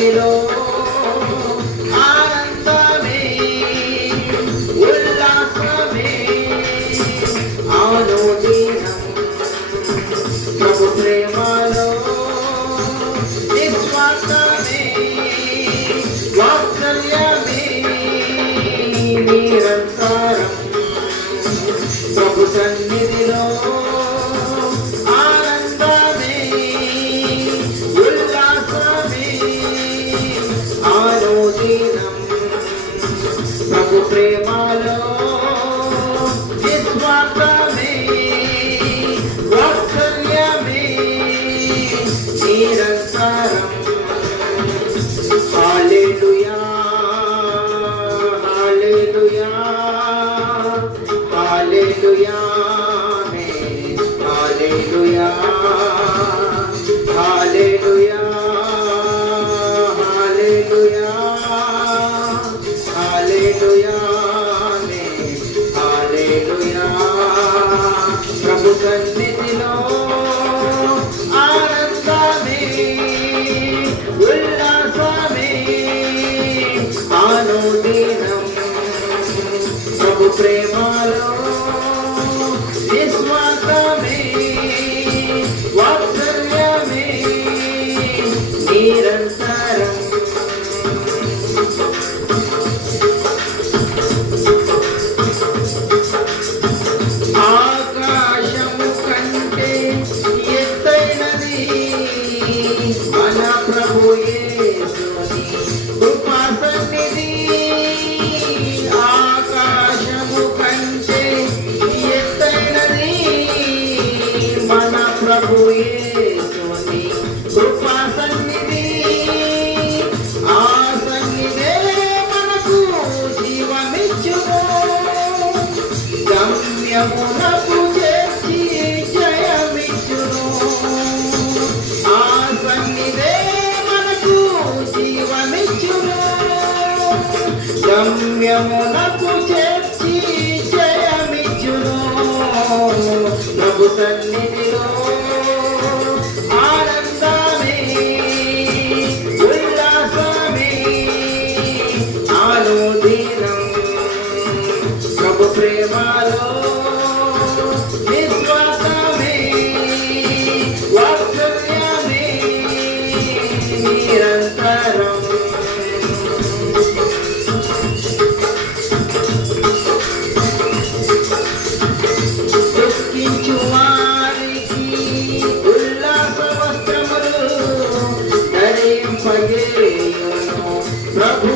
సన్నిధిలో ఆనందమే ఉల్లాసమే అనుదినం ప్రభు ప్రేమలో నిస్వార్థమే వాత్సల్యమే నిరంతరం ప్రభు సన్నిధిలో ఆనందమే ఉల్లాసమే అనుదినం ప్రభు ప్రేమలో నిస్వార్థమే వాత్సల్యమే నిరంతరం. హల్లెలూయా హల్లెలూయా హల్లెలూయా హల్లెలూయా హల్లెలూయా హల్లెలూయా హల్లెలూయా హల్లెలూయా. ప్రభు సన్నిధిలో ఆనందమే ఉల్లాసమే అనుదినం ప్రభు ప్రేమలో నిస్వార్థమే వాత్సల్యమే నిరంతరం. ఆకాశము కంటే ఎత్తైనది మన ప్రభు యేసుని కృపా సన్నిధి. ఆకాశము కంటే ఎత్తైనది మన ప్రభు యేసుని కృపా సన్నిధి. ఆ సన్నిధే మనకు జీవమిచ్చును గమ్యమునకు చేర్చి జయమిచ్చును. ఆ సన్నిధే మనకు జీవమిచ్చును గమ్యమునకు చేర్చి జయమిచ్చును. ప్రభు సన్నిధిలో ఆనందమే ఉల్లాసమే అనుదినం ప్రభు ప్రేమలో నిస్వార్థమే వాత్సల్యమే నిరంతరం. దుఃఖించు వారికి ఉల్లాస వస్త్రములు ధరింపజేయును ప్రభు